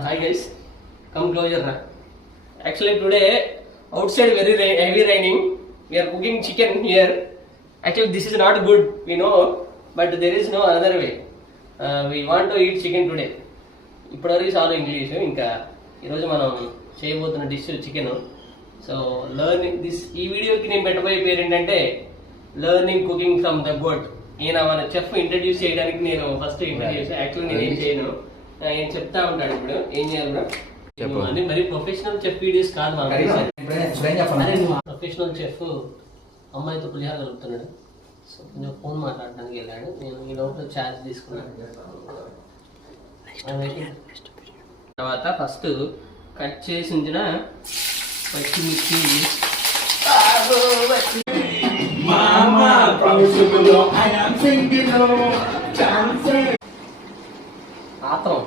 Hi guys, come closer. Actually today outside very heavy raining. We are cooking chicken here. Actually this is not good, we know, but there is no other way. We want to eat chicken today. ఇప్పటివరకు చాలా English. ఇంకా ఈరోజు మనం చేయబోతున్న dish chicken. So learning this ఈ వీడియోకి నేను పెట్టబోయే పేరు ఏంటంటే learning cooking from the goat. ఈయన మన చెఫ్ ఇంట్రడ్యూస్ చేయడానికి నేను ఫస్ట్ ఇంట్రడ్యూస్. యాక్చువల్లీ నేను ఏం చేయను, ఏం చెప్తా ఉంటాడు. ఇప్పుడు ఏం చేయాలి బ్రో? అంటే మరి ప్రొఫెషనల్ చెఫ్ వీడియోస్ కాదు మనం. ప్రొఫెషనల్ చెఫ్ అమ్మాయితో పులిహార కలుపుతున్నాడు. సో కొంచెం ఫోన్ మాట్లాడడానికి వెళ్ళాడు. నేను ఈ లోపల ఛార్జ్ తీసుకున్నాను. తర్వాత ఫస్ట్ కట్ చేసి ఉంచిన పచ్చిమిర్చి, ఆత్రం